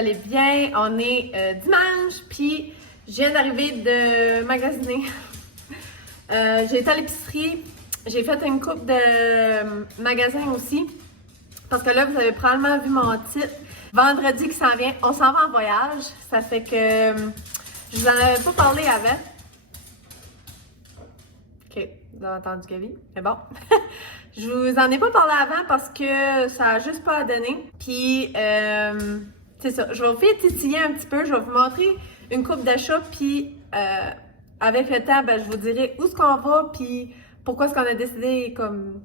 allez bien. On est dimanche, puis je viens d'arriver de magasiner. J'ai été à l'épicerie, j'ai fait une coupe de magasins aussi, parce que là, vous avez probablement vu mon titre. Vendredi qui s'en vient, on s'en va en voyage. Ça fait que je vous en avais pas parlé avant. Ok, vous avez entendu Gabi, mais bon. Je vous en ai pas parlé avant parce que ça a juste pas à donner. Puis, c'est ça. Je vais vous faire titiller un petit peu. Je vais vous montrer une coupe d'achat. Puis, avec le temps, ben, je vous dirai où est-ce qu'on va. Puis, pourquoi est-ce qu'on a décidé comme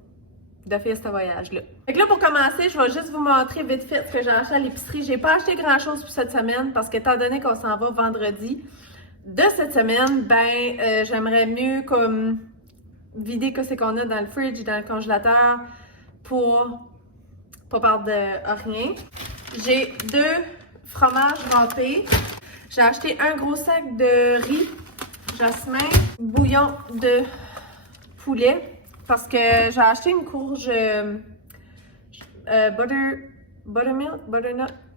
de faire ce voyage-là. Fait que là, pour commencer, je vais juste vous montrer vite fait ce que j'ai acheté à l'épicerie. J'ai pas acheté grand-chose pour cette semaine parce qu'étant donné qu'on s'en va vendredi de cette semaine, ben, j'aimerais mieux comme vider que c'est qu'on a dans le fridge, dans le congélateur pour pas perdre de rien. J'ai 2 fromages râpés. J'ai acheté un gros sac de riz jasmin, bouillon de poulet parce que j'ai acheté une courge butternut.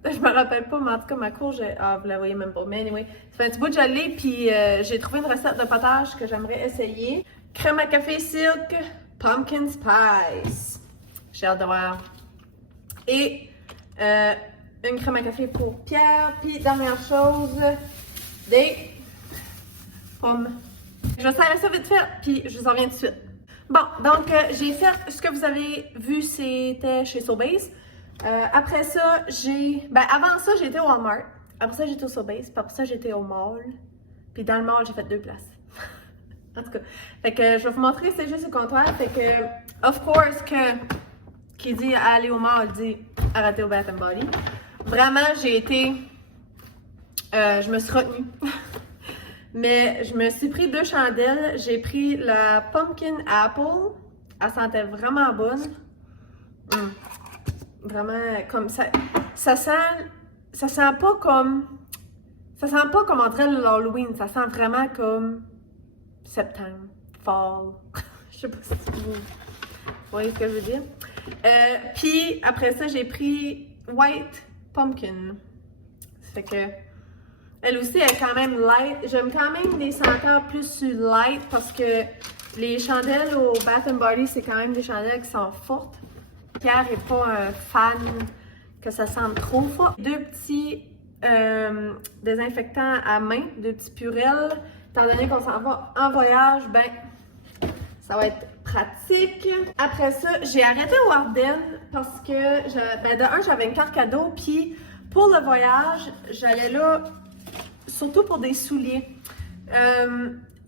Je me rappelle pas, mais en tout cas, ma courge, vous la voyez même pas. Mais anyway, ça fait un petit bout de gelée, puis j'ai trouvé une recette de potage que j'aimerais essayer. Crème à café silk, pumpkin spice. J'ai hâte de voir. Et une crème à café pour Pierre. Puis, dernière chose, des pommes. Je vais serrer ça vite fait, puis je vous en reviens tout de suite. Bon, donc j'ai fait ce que vous avez vu, c'était chez Sobeys. Après ça, avant ça, j'étais au Walmart. Après ça, j'étais au Sobeys. Puis après ça, j'étais au mall. Puis dans le mall, j'ai fait 2 places. En tout cas, fait que je vais vous montrer, c'est juste le comptoir. Fait que, of course, qui dit aller au mall, dit arrêter au Bath & Body. Vraiment, j'ai été, je me suis retenue. Mais je me suis pris 2 chandelles. J'ai pris la Pumpkin Apple. Elle sentait vraiment bonne. Vraiment, comme ça. Ça sent pas comme on dirait l'Halloween. Ça sent vraiment comme septembre, fall. Je sais pas si vous voyez ce que je veux dire. Puis après ça, j'ai pris White Pumpkin. Ça fait que elle aussi est quand même light. J'aime quand même les senteurs plus sur light parce que les chandelles au Bath & Body, c'est quand même des chandelles qui sont fortes. Pierre n'est pas un fan que ça sente trop fort. 2 petits désinfectants à main, 2 petits Purell. Étant donné qu'on s'en va en voyage, ben ça va être pratique. Après ça, j'ai arrêté au Ardennes parce que, de un, j'avais une carte cadeau, puis pour le voyage, j'allais là surtout pour des souliers.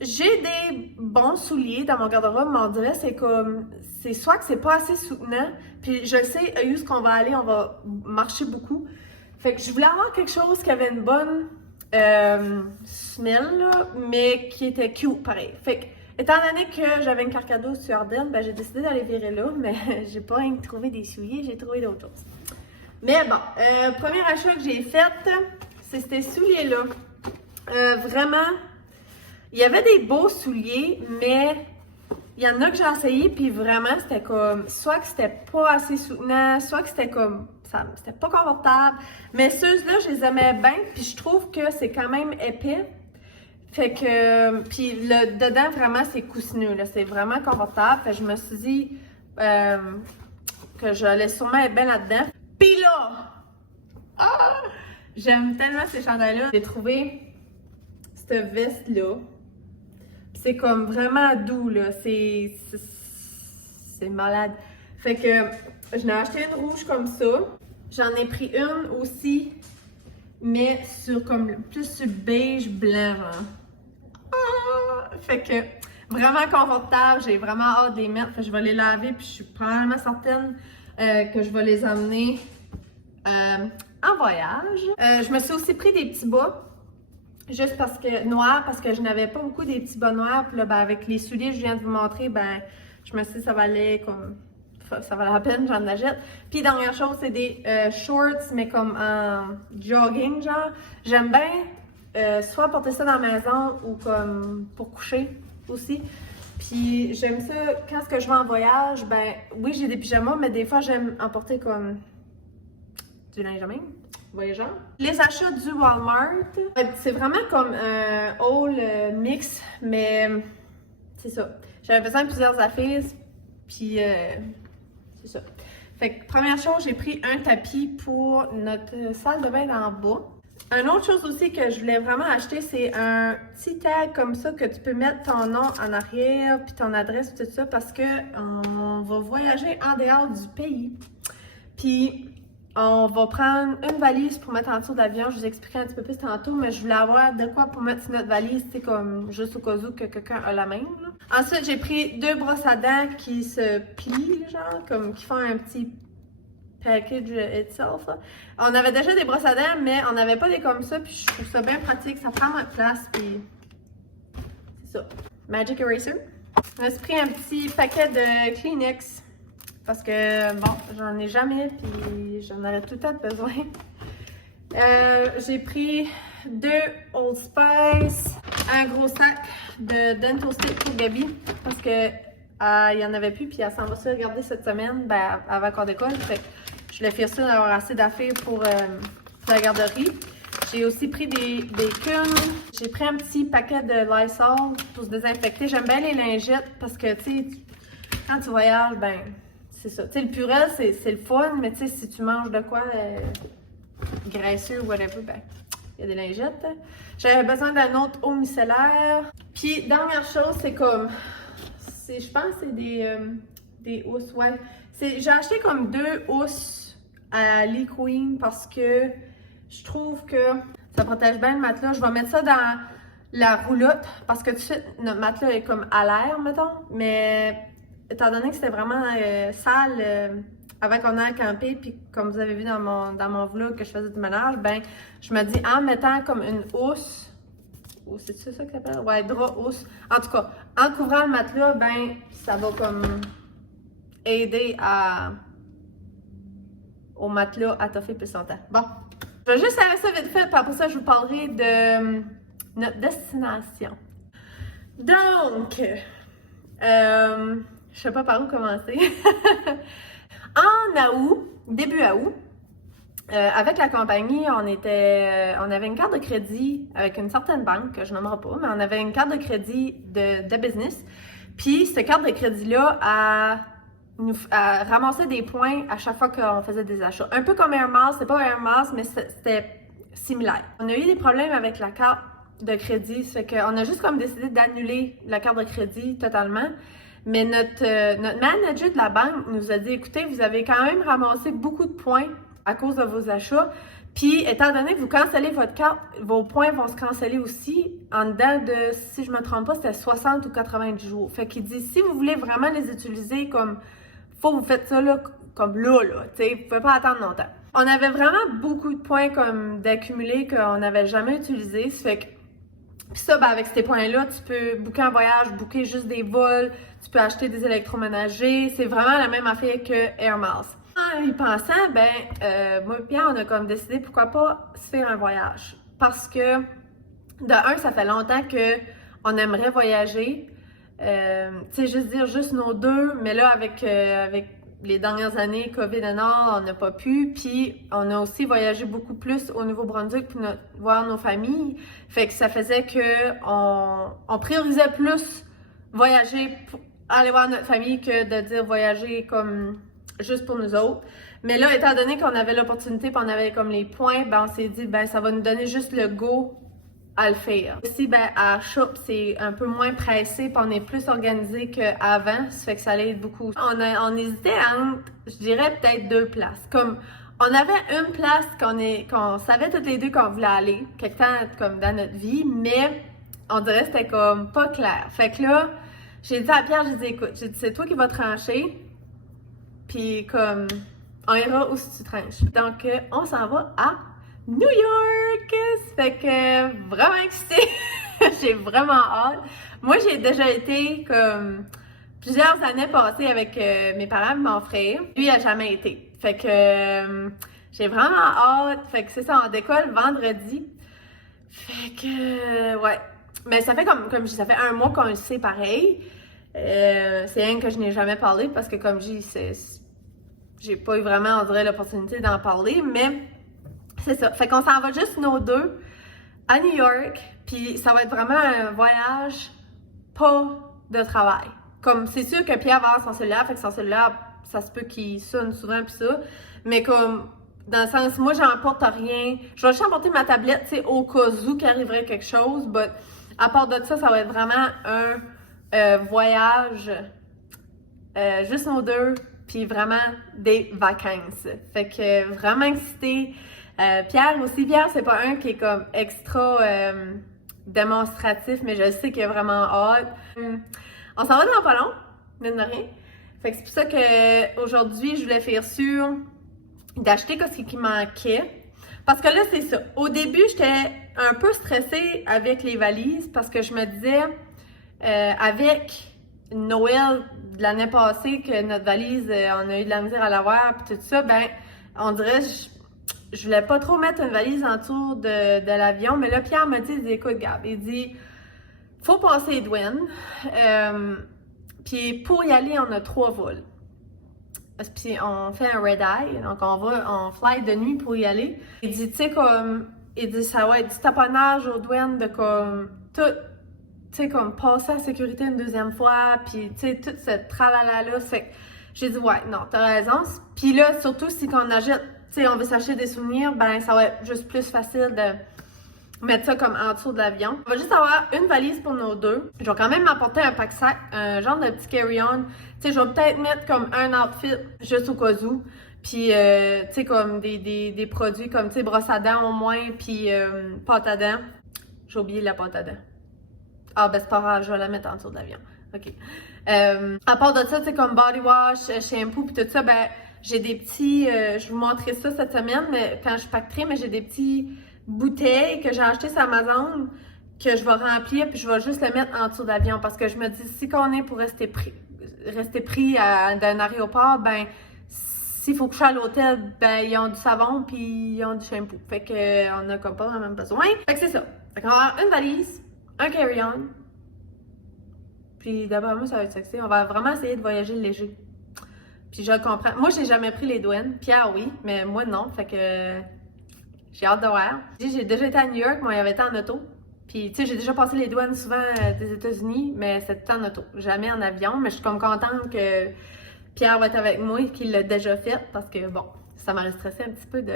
J'ai des bons souliers dans mon garde-robe, mais on dirait c'est soit que c'est pas assez soutenant, puis je sais où est-ce qu'on va aller, on va marcher beaucoup. Fait que je voulais avoir quelque chose qui avait une bonne smell, là, mais qui était cute pareil. Fait que, étant donné que j'avais une carte cadeau sur Ardennes, ben j'ai décidé d'aller virer là, mais j'ai pas trouvé des souliers, j'ai trouvé d'autres choses. Mais bon, premier achat que j'ai fait, c'est ces souliers-là. Vraiment, il y avait des beaux souliers, mais il y en a que j'ai essayé, puis vraiment, c'était comme, soit que c'était pas assez soutenant, soit que c'était comme, c'était pas confortable. Mais ceux-là, je les aimais bien, puis je trouve que c'est quand même épais. Fait que, puis dedans, vraiment, c'est coussineux, là, c'est vraiment confortable. Fait que je me suis dit que j'allais sûrement être bien là-dedans. Puis là, j'aime tellement ces chandails-là. J'ai trouvé cette veste-là. C'est comme vraiment doux, là. C'est malade. Fait que j'en ai acheté une rouge comme ça. J'en ai pris une aussi, mais plus sur beige blanc. Fait que vraiment confortable. J'ai vraiment hâte de les mettre. Fait que je vais les laver, puis je suis probablement certaine que je vais les emmener en voyage. Je me suis aussi pris des petits bas. Juste parce que je n'avais pas beaucoup des petits bas noirs. Puis là, ben, avec les souliers que je viens de vous montrer, ben, je me suis dit que ça valait la peine, j'en achète. Puis dernière chose, c'est des shorts, mais comme en jogging, genre. J'aime bien soit porter ça dans la maison ou comme pour coucher aussi. Puis j'aime ça, quand je vais en voyage, ben oui, j'ai des pyjamas, mais des fois, j'aime emporter comme du linge à main. voyageurs. Les achats du Walmart, c'est vraiment comme un haul mix, mais c'est ça. J'avais besoin de plusieurs affaires, puis c'est ça. Fait que première chose, j'ai pris un tapis pour notre salle de bain d'en bas. Une autre chose aussi que je voulais vraiment acheter, c'est un petit tag comme ça que tu peux mettre ton nom en arrière, puis ton adresse, tout ça, parce que on va voyager en dehors du pays. Puis on va prendre une valise pour mettre en dessous de l'avion. Je vous expliquerai un petit peu plus tantôt, mais je voulais avoir de quoi pour mettre sur notre valise, c'est comme juste au cas où que quelqu'un a la même. Là. Ensuite, j'ai pris 2 brosses à dents qui se plient, genre, comme qui font un petit package itself. Là. On avait déjà des brosses à dents, mais on n'avait pas des comme ça, puis je trouve ça bien pratique, ça prend moins de place, puis c'est ça. Magic Eraser. On a pris un petit paquet de Kleenex, parce que, bon, j'en ai jamais, puis j'en aurais tout le temps besoin. J'ai pris 2 Old Spice, un gros sac de Dental Stick pour Gabi, parce que il n'y en avait plus, puis elle s'en va se regarder cette semaine, ben, avant qu'on décolle. Fait que je voulais faire ça d'avoir assez d'affaires pour la garderie. J'ai aussi pris des bacon. J'ai pris un petit paquet de Lysol pour se désinfecter. J'aime bien les lingettes parce que, tu sais, quand tu voyages, ben, c'est ça. Tu sais, le Purell, c'est le fun, mais tu sais, si tu manges de quoi graisseux ou whatever, ben, il y a des lingettes. J'avais besoin d'un autre eau micellaire. Puis, dernière chose, c'est comme... Je pense que c'est des housses, ouais. J'ai acheté comme 2 housses à Lee Queen parce que je trouve que ça protège bien le matelas. Je vais mettre ça dans la roulotte parce que tout de suite, notre matelas est comme à l'air, mettons. Mais étant donné que c'était vraiment sale avant qu'on aille camper, puis comme vous avez vu dans mon vlog que je faisais du ménage, ben je me dis en mettant comme une housse, c'est ça que ça s'appelle? Ouais, drap housse. En tout cas, en couvrant le matelas, ben, ça va comme aider au matelas à toffer plus longtemps. Bon, je vais juste faire ça vite fait, puis après ça, je vous parlerai de notre destination. Donc, je sais pas par où commencer. En août, début août, avec la compagnie, on avait une carte de crédit avec une certaine banque, que je nommerai pas, mais on avait une carte de crédit de business. Puis, cette carte de crédit-là a ramassé des points à chaque fois qu'on faisait des achats. Un peu comme Air Miles, c'est pas Air Miles, mais c'était similaire. On a eu des problèmes avec la carte de crédit, c'est qu'on a juste comme décidé d'annuler la carte de crédit totalement. Mais notre manager de la banque nous a dit, écoutez, vous avez quand même ramassé beaucoup de points à cause de vos achats. Puis, étant donné que vous cancellez votre carte, vos points vont se canceller aussi en dedans de, si je ne me trompe pas, c'était 60 ou 90 jours. Fait qu'il dit, si vous voulez vraiment les utiliser comme, faut que vous faites ça là, comme là, tu sais, vous pouvez pas attendre longtemps. On avait vraiment beaucoup de points comme d'accumuler qu'on n'avait jamais utilisés. Ça fait que, puis ça, ben, avec ces points-là, tu peux booker un voyage, booker juste des vols, tu peux acheter des électroménagers. C'est vraiment la même affaire que Air Miles. En y pensant, ben, moi et Pierre, on a comme décidé pourquoi pas se faire un voyage. Parce que, de un, ça fait longtemps qu'on aimerait voyager. Tu sais, juste nos deux, mais là, avec les dernières années, COVID et all, on n'a pas pu. Puis, on a aussi voyagé beaucoup plus au Nouveau-Brunswick pour voir nos familles. Fait que ça faisait que on priorisait plus voyager pour aller voir notre famille que de dire voyager comme juste pour nous autres. Mais là, étant donné qu'on avait l'opportunité et on avait comme les points, ben on s'est dit, ben ça va nous donner juste le go à le faire. Aussi, ben à Shop, c'est un peu moins pressé puis on est plus organisé qu'avant. Ça fait que ça allait être beaucoup. On hésitait entre, je dirais, peut-être 2 places. Comme, on avait une place qu'on savait toutes les deux qu'on voulait aller, quelque temps comme dans notre vie, mais on dirait que c'était comme pas clair. Fait que là, j'ai dit à Pierre, j'ai dit, écoute, c'est toi qui vas trancher. Puis comme, on ira où si tu tranches. Donc, on s'en va à New York! Ça fait que, vraiment excitée! J'ai vraiment hâte. Moi, j'ai déjà été comme plusieurs années passées avec mes parents et mon frère. Lui, il n'a jamais été. Fait que, j'ai vraiment hâte. Fait que c'est ça, on décolle vendredi. Fait que, ouais. Mais ça fait comme je dis, ça fait 1 mois qu'on le sait pareil. C'est rien que je n'ai jamais parlé parce que comme je dis, j'ai pas eu vraiment, on dirait, l'opportunité d'en parler, mais c'est ça. Fait qu'on s'en va juste nous deux à New York, puis ça va être vraiment un voyage pas de travail. Comme, c'est sûr que Pierre va avoir son cellulaire, fait que son cellulaire, ça se peut qu'il sonne souvent pis ça, mais comme, dans le sens, moi j'emporte rien, je vais juste emporter ma tablette, tu sais, au cas où qu'il arriverait quelque chose, but à part de ça, ça va être vraiment un voyage juste nous deux, puis vraiment des vacances. Fait que vraiment excitée. Pierre aussi, Pierre c'est pas un qui est comme extra démonstratif, mais je sais qu'il est vraiment hâte. On s'en va dans pas long, mine de rien. Fait que c'est pour ça qu'aujourd'hui, je voulais faire sûr d'acheter ce qui manquait. Parce que là, c'est ça. Au début, j'étais un peu stressée avec les valises parce que je me disais, avec Noël de l'année passée, que notre valise, on a eu de la misère à l'avoir, puis tout ça, ben, on dirait, je voulais pas trop mettre une valise en dessous de l'avion. Mais là, Pierre m'a dit, il dit, écoute, Gab, il dit, faut passer les douanes. Puis pour y aller, on a 3 vols. Puis on fait un red eye, donc on fly de nuit pour y aller. Il dit, tu sais, comme, il dit, ça va être du taponnage aux douanes de comme, tout, tu sais, comme passer à la sécurité une deuxième fois, puis tu sais, tout ce tralala-là. Fait que j'ai dit, ouais, non, t'as raison. Puis là, surtout si on achète, tu sais, on veut s'acheter des souvenirs, ben ça va être juste plus facile de mettre ça comme en dessous de l'avion. On va juste avoir une valise pour nos deux. Je vais quand même m'apporter un pack-sac, un genre de petit carry-on. Tu sais, je vais peut-être mettre comme un outfit juste au cas où. Puis, tu sais, comme des produits comme, tu sais, brosse à dents au moins, puis pâte à dents. J'ai oublié la pâte à dents. Ah, ben c'est pas grave, je vais la mettre en dessous de l'avion. OK. À part de ça, tu sais, comme body wash, shampoo, puis tout ça, ben j'ai des petits... je vais vous montrer ça cette semaine, mais quand je pacterai, mais j'ai des petits bouteilles que j'ai achetées sur Amazon que je vais remplir puis je vais juste le mettre en dessous de l'avion parce que je me dis si qu'on est pour rester pris d'un aéroport, ben s'il faut que je sois à l'hôtel, ben ils ont du savon puis ils ont du shampoo. Fait que on a comme pas vraiment besoin. Fait que c'est ça. Fait qu'on va avoir une valise, un carry-on. Puis d'après moi ça va être sexy. On va vraiment essayer de voyager léger. Puis je le comprends. Moi j'ai jamais pris les douanes. Pierre oui, mais moi non. Fait que j'ai hâte de voir. J'ai déjà été à New York, moi, il y avait été en auto. Puis, tu sais, j'ai déjà passé les douanes souvent des États-Unis, mais c'était en auto, jamais en avion. Mais je suis comme contente que Pierre va être avec moi et qu'il l'a déjà fait parce que, bon, ça m'aurait stressé un petit peu de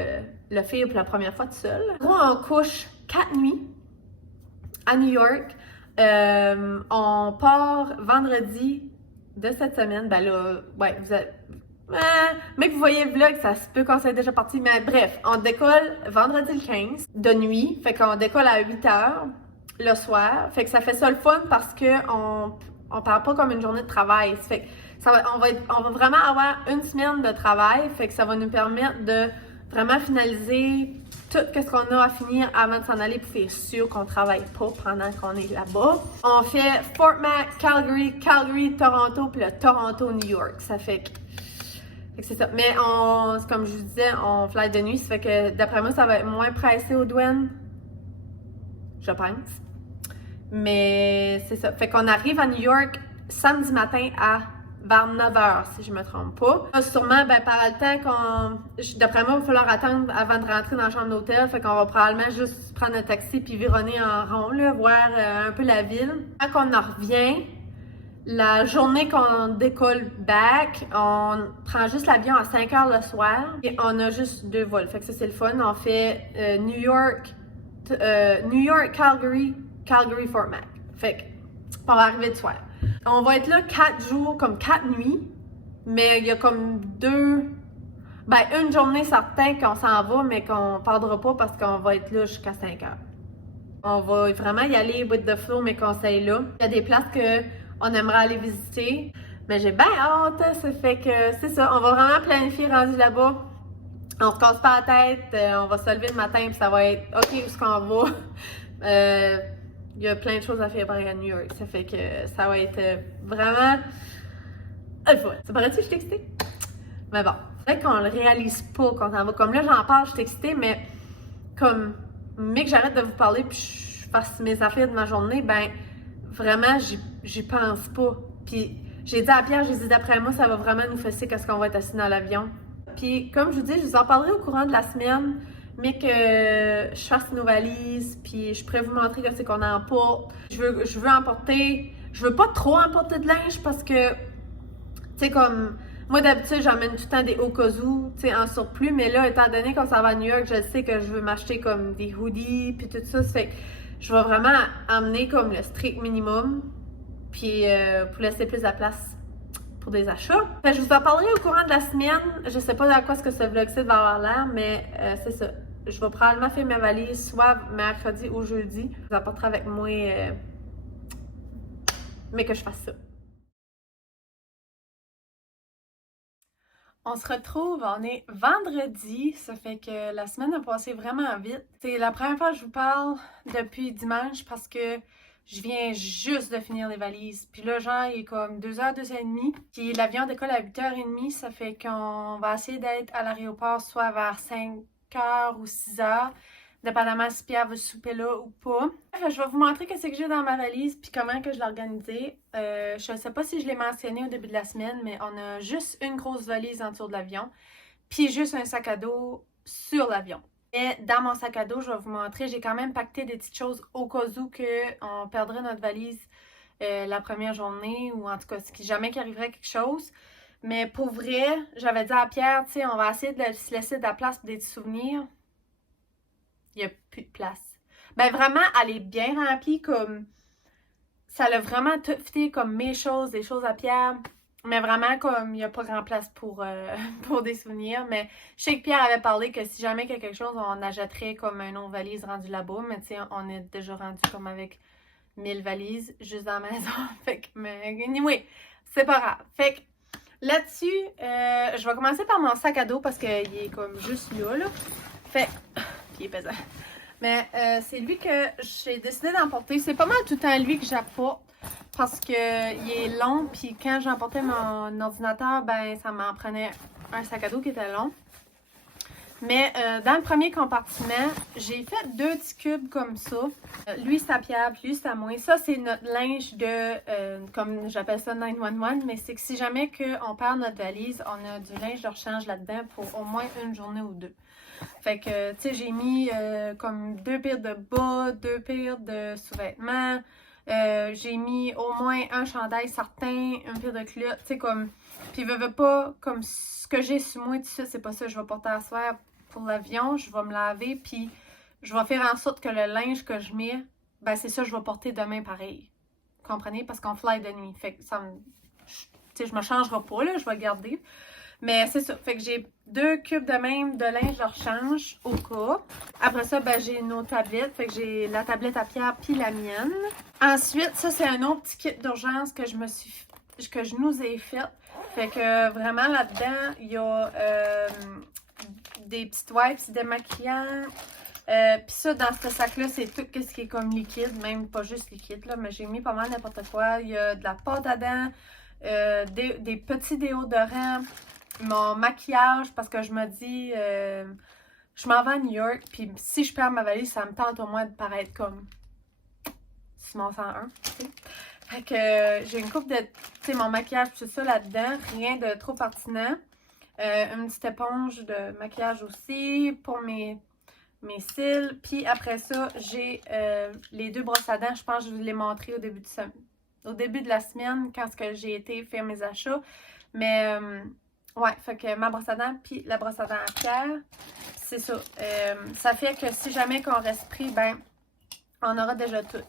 le faire pour la première fois tout seul. On couche 4 nuits à New York. On part vendredi de cette semaine. Ben là, ouais, vous êtes... mais que vous voyez le vlog, ça se peut qu'on soit déjà parti. Mais bref, on décolle vendredi le 15 de nuit. Fait qu'on décolle à 8h le soir. Fait que ça fait ça le fun parce que on parle pas comme une journée de travail. Fait que on va vraiment avoir une semaine de travail. Fait que ça va nous permettre de vraiment finaliser tout ce qu'on a à finir avant de s'en aller pour faire sûr qu'on travaille pas pendant qu'on est là-bas. On fait Fort Mac, Calgary, Toronto, puis le Toronto-New York. Ça fait que c'est ça. Mais comme je vous disais, on fly de nuit, ça fait que d'après moi, ça va être moins pressé aux douanes. Je pense. Mais c'est ça. Fait qu'on arrive à New York samedi matin vers 9h, si je me trompe pas. Sûrement, ben, par le temps d'après moi, il va falloir attendre avant de rentrer dans la chambre d'hôtel. Fait qu'on va probablement juste prendre un taxi puis vironner en rond, là, voir un peu la ville. Quand on en revient, la journée qu'on décolle back, on prend juste l'avion à 5h le soir et on a juste 2 vols. Fait que ça, c'est le fun. On fait New York, Calgary, Fort Mac. Fait que on va arriver le soir. On va être là 4 jours, comme 4 nuits, mais il y a comme une journée certain qu'on s'en va, mais qu'on ne perdra pas parce qu'on va être là jusqu'à 5h. On va vraiment y aller with the flow, mes conseils là. Il y a des places qu'on aimerait aller visiter, mais j'ai bien hâte, ça fait que c'est ça, on va vraiment planifier rendu là-bas. On se casse pas la tête, on va se lever le matin puis ça va être OK où est-ce qu'on va. Il y a plein de choses à faire à New York, ça fait que ça va être vraiment le fun. Ça paraît-tu que je suis excitée? Mais bon, c'est vrai qu'on le réalise pas quand on va. Comme là, j'en parle, je suis excitée, mais comme, mais que j'arrête de vous parler puis je fasse mes affaires de ma journée, ben vraiment, j'y pense pas. Puis j'ai dit à Pierre, j'ai dit d'après moi, ça va vraiment nous fesser quand on va être assis dans l'avion. Puis comme je vous dis, je vous en parlerai au courant de la semaine. mais que je fasse nos valises, puis je pourrais vous montrer que c'est qu'on emporte. Je veux emporter, je veux pas trop emporter de linge parce que, tu sais, comme, moi d'habitude, j'emmène tout le temps des Okazu, tu sais, en surplus, mais là, étant donné qu'on s'en va à New York, je sais que je veux m'acheter comme des hoodies, puis tout ça, fait que je vais vraiment emmener comme le strict minimum, puis pour laisser plus de place pour des achats. Fait que je vous en parlerai au courant de la semaine. Je sais pas à quoi ce vlog-ci va avoir l'air, mais c'est ça. Je vais probablement faire ma valise soit mercredi ou jeudi. Je vous apporterai avec moi, mais que je fasse ça. On se retrouve, on est vendredi, ça fait que la semaine a passé vraiment vite. C'est la première fois que je vous parle depuis dimanche parce que je viens juste de finir les valises. Puis là, genre, il est comme 2h, 2h30. Puis l'avion décolle à 8h30, ça fait qu'on va essayer d'être à l'aéroport soit vers 5h ou 6h, dépendamment si Pierre veut souper là ou pas. Je vais vous montrer ce que j'ai dans ma valise puis comment que je l'ai organisée. Je ne sais pas si je l'ai mentionné au début de la semaine, mais on a juste une grosse valise en dessous de l'avion, puis juste un sac à dos sur l'avion. Et dans mon sac à dos, je vais vous montrer, j'ai quand même pacté des petites choses au cas où on perdrait notre valise la première journée, ou en tout cas, jamais qu'il arriverait quelque chose. Mais pour vrai, j'avais dit à Pierre, tu sais, on va essayer de se laisser de la place pour des petits souvenirs. Il n'y a plus de place. Ben vraiment, elle est bien remplie, comme ça l'a vraiment tout fité, comme mes choses, des choses à Pierre. Mais vraiment, comme il n'y a pas grand place pour, pour des souvenirs. Mais je sais que Pierre avait parlé que si jamais il y a quelque chose, on achèterait comme un autre valise rendu là-bas. Mais tu sais, on est déjà rendu comme avec 1000 valises juste dans la maison. Fait que, mais anyway, c'est pas grave. Fait que là-dessus, je vais commencer par mon sac à dos parce qu'il est comme juste là. Fait que, il est pesant. Mais c'est lui que j'ai décidé d'emporter. C'est pas mal tout le temps lui que j'apporte parce qu'il est long. Puis quand j'emportais mon ordinateur, ben ça m'en prenait un sac à dos qui était long. Mais dans le premier compartiment, j'ai fait 2 petits cubes comme ça. Lui, c'est à Pierre, puis lui, c'est à moi. Ça, c'est notre linge de, comme j'appelle ça 911, mais c'est que si jamais on perd notre valise, on a du linge de rechange là-dedans pour au moins une journée ou 2. Fait que, tu sais, j'ai mis comme 2 paires de bas, 2 paires de sous-vêtements. J'ai mis au moins un chandail certain, une paire de culottes, tu sais, comme... Puis, veux pas, comme ce que j'ai sur moi, tout ça, c'est pas ça que je vais porter à soir pour l'avion. Je vais me laver, puis je vais faire en sorte que le linge que je mets, ben c'est ça que je vais porter demain pareil. Vous comprenez? Parce qu'on fly de nuit. Fait que ça me... Tu sais, je me changerai pas, là, je vais le garder. Mais c'est ça. Fait que j'ai 2 cubes de même de linge de rechange au cas. Après ça, ben j'ai nos tablettes. Fait que j'ai la tablette à Pierre puis la mienne. Ensuite, ça c'est un autre petit kit d'urgence que je nous ai fait. Fait que vraiment là-dedans, il y a des petites wipes démaquillants. Puis ça, dans ce sac-là, c'est tout ce qui est comme liquide, même pas juste liquide, là, mais j'ai mis pas mal n'importe quoi. Il y a de la pâte à dents, des petits déodorants, mon maquillage, parce que je me dis, je m'en vais à New York, puis si je perds ma valise, ça me tente au moins de paraître comme Simon 101, tu sais. Fait que j'ai une coupe de, tu sais, mon maquillage, tout ça là-dedans, rien de trop pertinent. Une petite éponge de maquillage aussi pour mes cils. Puis après ça, j'ai les 2 brosses à dents. Je pense que je vous l'ai montré au début de la semaine quand j'ai été faire mes achats. Mais ouais, fait que ma brosse à dents puis la brosse à dents à Pierre, c'est ça. Ça fait que si jamais qu'on reste pris, ben on aura déjà tout.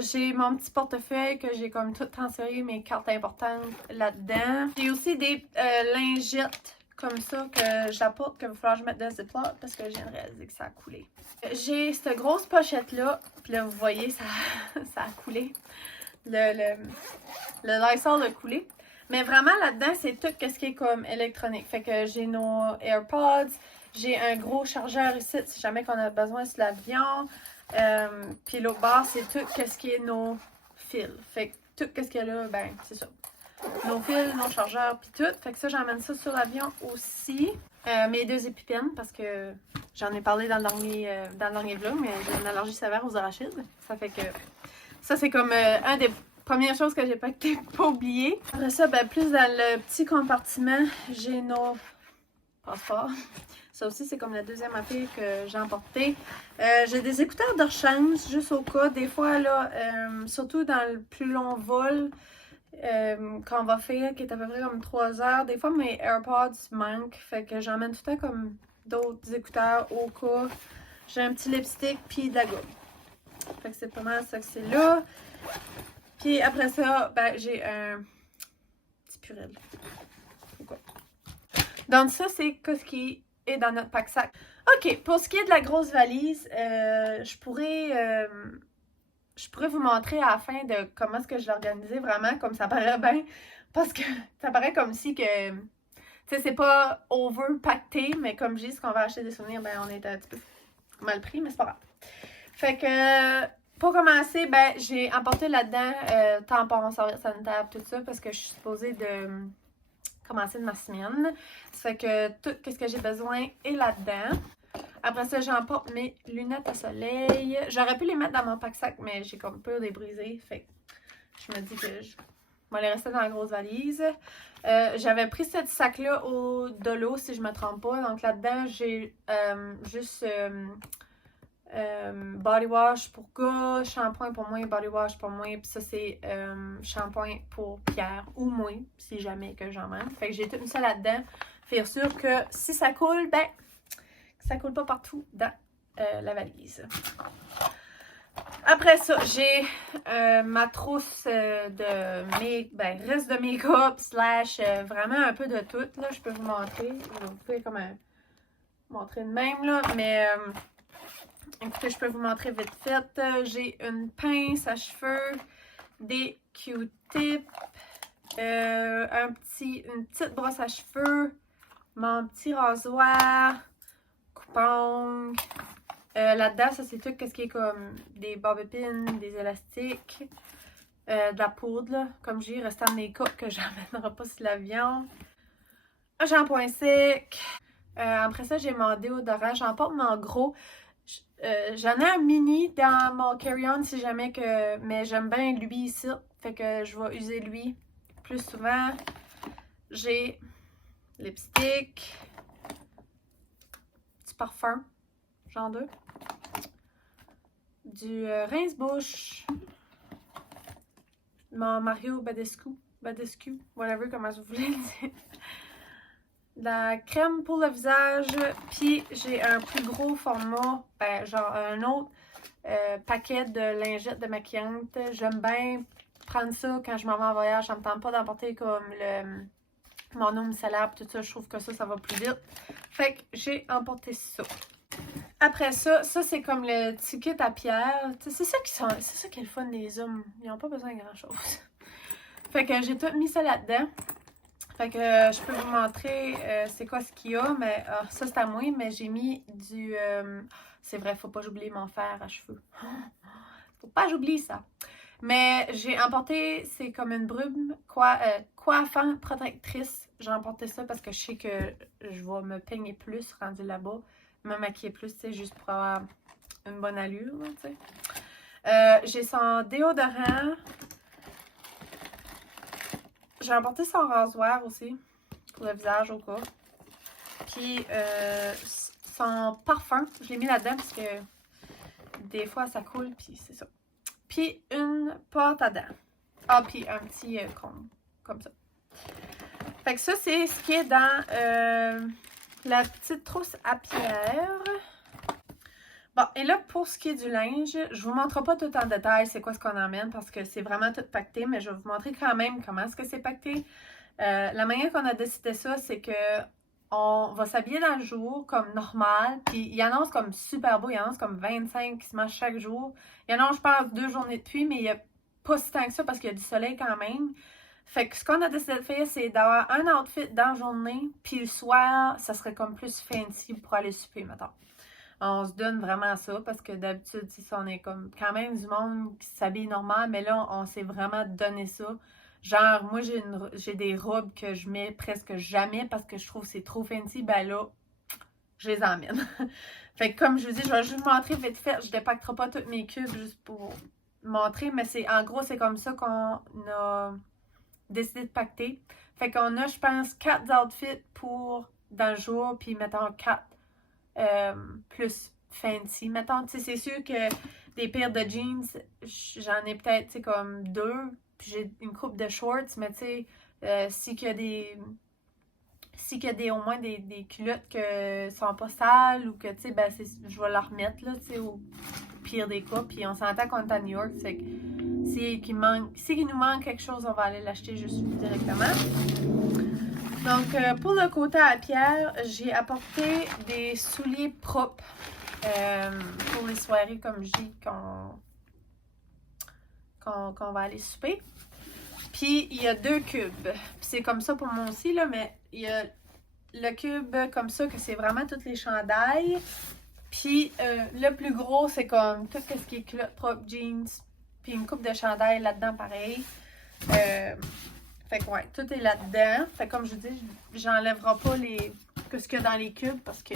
J'ai mon petit portefeuille que j'ai comme tout transféré mes cartes importantes là-dedans. J'ai aussi des lingettes comme ça que j'apporte, que il va falloir que je mette dans le Ziploc parce que je viens de réaliser que ça a coulé. J'ai cette grosse pochette-là, puis là vous voyez, ça a coulé. Le Lysol a coulé. Mais vraiment là-dedans, c'est tout ce qui est comme électronique. Fait que j'ai nos AirPods, j'ai un gros chargeur ici si jamais qu'on a besoin sur l'avion. Puis l'autre bord, c'est tout ce qui est nos fils. Fait que tout ce qu'il y a là, ben, c'est ça. Nos fils, nos chargeurs, puis tout. Fait que ça, j'emmène ça sur l'avion aussi. Mes 2 épipènes, parce que j'en ai parlé dans le dernier vlog, mais j'ai une allergie sévère aux arachides. Ça fait que ça, c'est comme un des premières choses que j'ai pas oublié. Après ça, ben, plus dans le petit compartiment, j'ai nos passeports. Ça aussi, c'est comme la deuxième affaire que j'ai emportée. J'ai des écouteurs de rechange, juste au cas. Des fois, là, surtout dans le plus long vol, quand on va faire, qui est à peu près comme 3 heures, des fois, mes AirPods manquent. Fait que j'emmène tout le temps comme d'autres écouteurs au cas. J'ai un petit lipstick, puis de la gomme. Fait que c'est pas mal ça que c'est là. Puis après ça, ben, j'ai un petit purel. Donc ça, c'est ce qui est dans notre pack-sac. OK, pour ce qui est de la grosse valise, je pourrais vous montrer à la fin de comment est-ce que je l'ai organisé vraiment, comme ça paraît bien. Parce que ça paraît comme si que, tu sais, c'est pas over-pacté, mais comme je dis, ce qu'on va acheter des souvenirs, ben on est un petit peu mal pris, mais c'est pas grave. Fait que, pour commencer, ben j'ai emporté là-dedans tampons, serviettes sanitaires, tout ça, parce que je suis supposée de commencer de ma semaine. Ça fait que tout ce que j'ai besoin est là-dedans. Après ça, j'emporte mes lunettes à soleil. J'aurais pu les mettre dans mon pack-sac, mais j'ai comme peur de les briser. Fait que je me dis que je vais les rester dans la grosse valise. J'avais pris ce sac-là au Dolo, si je me trompe pas. Donc là-dedans, j'ai juste body wash pour gars, shampoing pour moi, body wash pour moi. Puis ça, c'est shampoing pour Pierre ou moi, si jamais que j'en manque. Fait que j'ai tout mis ça là-dedans. Faire sûr que si ça coule, ben, ça coule pas partout dans la valise. Après ça, j'ai ma trousse de reste de make-up slash vraiment un peu de tout. Là, je peux vous montrer. Vous pouvez comme montrer de même, là. Mais écoutez, je peux vous montrer vite fait. J'ai une pince à cheveux, des Q-tips, une petite brosse à cheveux, mon petit rasoir, coupon. Là-dedans, ça c'est tout ce qui est comme des bobby pins, des élastiques, de la poudre, là. Comme j'ai restant de make-up que j'emmènerai pas sur l'avion. Un shampoing sec. Après ça, j'ai mon déodorant. J'emporte mon gros. J'en ai un mini dans mon carry-on si jamais que. Mais j'aime bien lui ici. Fait que je vais user lui plus souvent. J'ai lipstick. Du parfum. Genre 2. Du rince-bouche. Mon Mario Badescu, whatever, comment vous voulez le dire. De la crème pour le visage. Puis j'ai un plus gros format, ben, genre un autre paquet de lingettes de maquillante. J'aime bien prendre ça quand je m'en vais en voyage. Ça me tente pas d'emporter comme mon eau micellaire, tout ça. Je trouve que ça va plus vite. Fait que j'ai emporté ça. Après ça, c'est comme le ticket à pierre. C'est ça qui est le fun des hommes. Ils n'ont pas besoin de grand chose. Fait que j'ai tout mis ça là-dedans. Fait que je peux vous montrer c'est quoi ce qu'il y a. Mais ça c'est à moi, mais j'ai mis du... c'est vrai, faut pas j'oublie mon fer à cheveux. Faut pas j'oublie ça. Mais j'ai emporté, c'est comme une brume coiffante protectrice. J'ai emporté ça parce que je sais que je vais me peigner plus rendu là-bas. Me maquiller plus, tu sais, juste pour avoir une bonne allure, tu sais. J'ai son déodorant. J'ai emporté son rasoir aussi, pour le visage au cas. Puis, son parfum, je l'ai mis là-dedans parce que des fois, ça coule, puis c'est ça. Puis, une pâte à dents. Ah, puis un petit comme ça. Fait que ça, c'est ce qui est dans... la petite trousse à pierre. Bon, et là, pour ce qui est du linge, je vous montre pas tout en détail c'est quoi ce qu'on emmène parce que c'est vraiment tout pacté, mais je vais vous montrer quand même comment est-ce que c'est pacté. La manière qu'on a décidé ça, c'est que on va s'habiller dans le jour comme normal, puis il annonce comme super beau, il annonce comme 25 qui se mange chaque jour. Il annonce, je pense, 2 journées de pluie, mais il n'y a pas si tant que ça parce qu'il y a du soleil quand même. Fait que ce qu'on a décidé de faire, c'est d'avoir un outfit dans la journée, puis le soir, ça serait comme plus fancy pour aller souper, mettons. On se donne vraiment ça, parce que d'habitude, on est comme quand même du monde qui s'habille normal, mais là, on s'est vraiment donné ça. Genre, moi, j'ai des robes que je mets presque jamais, parce que je trouve que c'est trop fancy, ben là, je les emmène. Fait que comme je vous dis, je vais juste vous montrer vite fait, je dépacterai pas toutes mes cubes juste pour montrer, mais en gros, c'est comme ça qu'on a... décidé de pacter. Fait qu'on a, je pense, 4 outfits pour dans le jour, puis mettons 4 plus fancy. Mettons, tu sais, c'est sûr que des paires de jeans, j'en ai peut-être, tu sais, comme 2, puis j'ai une coupe de shorts, mais tu sais, si qu'il y a au moins des culottes que sont pas sales ou que, tu sais, ben, je vais leur remettre, là, tu sais, au pire des cas. Puis on s'entend qu'on est à New York, c'est que s'il nous manque quelque chose, on va aller l'acheter juste directement. Donc, pour le côté à Pierre, j'ai apporté des souliers propres pour les soirées, comme je dis, qu'on va aller souper. Puis, il y a 2 cubes. Puis, c'est comme ça pour moi aussi, là, mais il y a le cube comme ça, que c'est vraiment toutes les chandails. Puis, le plus gros, c'est comme tout ce qui est culotte propre, jeans, puis une coupe de chandail là-dedans, pareil. Fait que, ouais, tout est là-dedans. Fait que, comme je vous dis, j'enlèverai pas ce qu'il y a dans les cubes parce que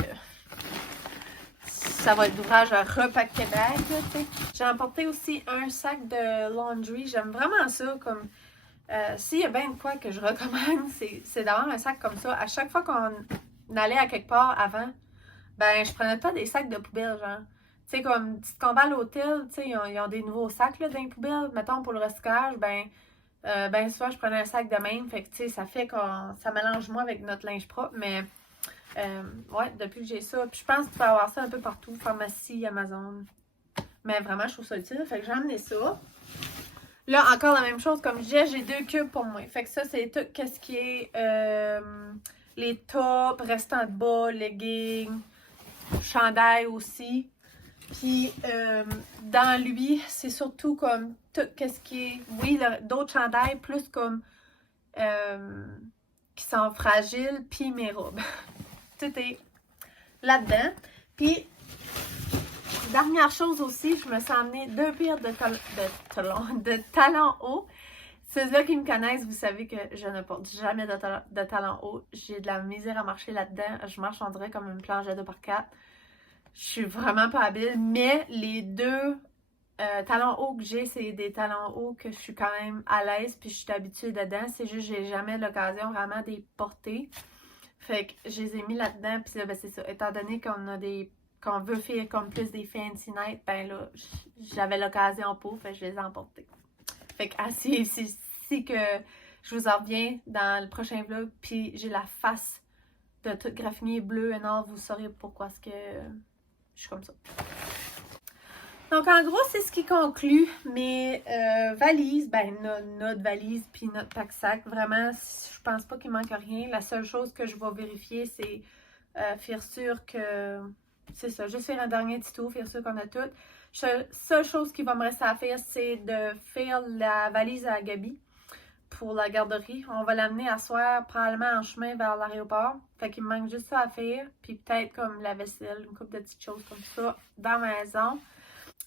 ça va être d'ouvrage à Repack Québec, là, tu sais. J'ai emporté aussi un sac de laundry. J'aime vraiment ça, comme... s'il y a bien de quoi que je recommande, c'est d'avoir un sac comme ça. À chaque fois qu'on allait à quelque part avant, ben, je prenais pas des sacs de poubelle, genre. Tu sais, comme, si on va à l'hôtel, tu sais, ils ont des nouveaux sacs, là, dans les poubelles. Mettons, pour le recyclage, ben souvent, je prenais un sac de même. Fait que, tu sais, ça fait que ça mélange moins avec notre linge propre. Mais, ouais, depuis que j'ai ça, puis je pense que tu peux avoir ça un peu partout, pharmacie, Amazon. Mais vraiment, je trouve ça utile. Fait que j'ai amené ça. Là, encore la même chose, comme je disais, j'ai 2 cubes pour moi. Fait que ça, c'est tout ce qui est les tops, restants de bas, leggings, chandail aussi. Puis, dans lui, c'est surtout comme tout ce qui est, oui, d'autres chandails, plus comme qui sont fragiles, puis mes robes. Tout est là-dedans. Puis, dernière chose aussi, je me suis emmené 2 paires de talons hauts. Ceux-là qui me connaissent, vous savez que je ne porte jamais de talons hauts. J'ai de la misère à marcher là-dedans. Je marche, on dirait, comme une planche de 2x4. Je suis vraiment pas habile, mais les 2 talons hauts que j'ai, c'est des talons hauts que je suis quand même à l'aise puis je suis habituée dedans. C'est juste que j'ai jamais l'occasion vraiment de les porter. Fait que je les ai mis là-dedans, puis là, ben c'est ça. Étant donné qu'on veut faire comme plus des fancy nights, ben là, j'avais l'occasion pour, fait que je les ai emportés. Fait que si que je vous en reviens dans le prochain vlog, puis j'ai la face de tout graffiné bleu et noir, vous saurez pourquoi est-ce que je suis comme ça. Donc, en gros, c'est ce qui conclut mes valises. Ben, notre valise puis notre pack-sac. Vraiment, je pense pas qu'il manque rien. La seule chose que je vais vérifier, c'est faire sûr que... C'est ça, juste faire un dernier petit tour, faire sûr qu'on a tout. La seule chose qui va me rester à faire, c'est de faire la valise à Gabi pour la garderie. On va l'amener à soir, probablement en chemin vers l'aéroport. Fait qu'il me manque juste ça à faire. Puis peut-être comme la vaisselle, une couple de petites choses comme ça dans ma maison.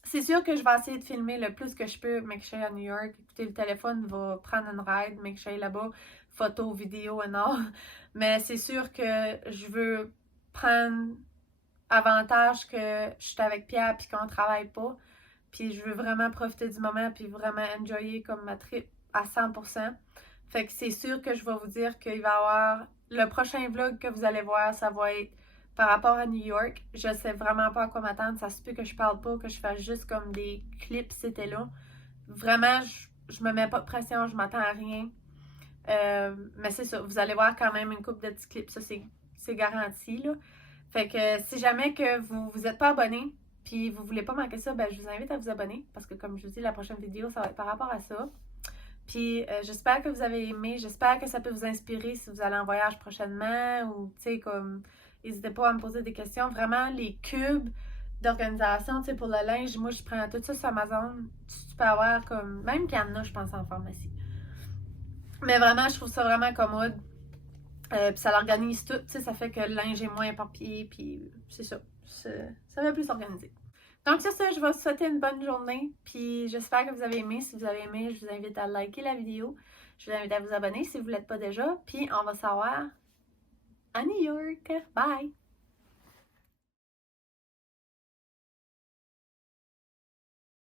C'est sûr que je vais essayer de filmer le plus que je peux, mais que je suis à New York. Écoutez, le téléphone va prendre une ride, mais que je suis là-bas. Photos, vidéos, énorme. Mais c'est sûr que je veux prendre avantage que je suis avec Pierre puis qu'on travaille pas. Puis je veux vraiment profiter du moment puis vraiment enjoyer comme ma trip à 100%. Fait que c'est sûr que je vais vous dire qu'il va y avoir... Le prochain vlog que vous allez voir, ça va être par rapport à New York. Je sais vraiment pas à quoi m'attendre. Ça se peut que je parle pas, que je fasse juste comme des clips, c'était là. Vraiment, je me mets pas de pression, je m'attends à rien. Mais c'est ça, vous allez voir quand même une couple de petits clips, ça c'est garanti, là. Fait que si jamais que vous êtes pas abonné, puis vous voulez pas manquer ça, ben je vous invite à vous abonner, parce que comme je vous dis, la prochaine vidéo, ça va être par rapport à ça. Puis j'espère que vous avez aimé, j'espère que ça peut vous inspirer si vous allez en voyage prochainement, ou tu sais, comme, n'hésitez pas à me poser des questions. Vraiment, les cubes d'organisation, tu sais, pour le linge, moi je prends tout ça sur Amazon, tu peux avoir comme, même qu'il y en a, je pense, en pharmacie. Mais vraiment, je trouve ça vraiment commode. Puis ça l'organise tout, tu sais, ça fait que le linge est moins éparpillé, puis c'est ça. Ça va plus organisé. Donc sur ça, je vais vous souhaiter une bonne journée, puis j'espère que vous avez aimé. Si vous avez aimé, je vous invite à liker la vidéo. Je vous invite à vous abonner si vous ne l'êtes pas déjà, puis on va savoir à New York. Bye!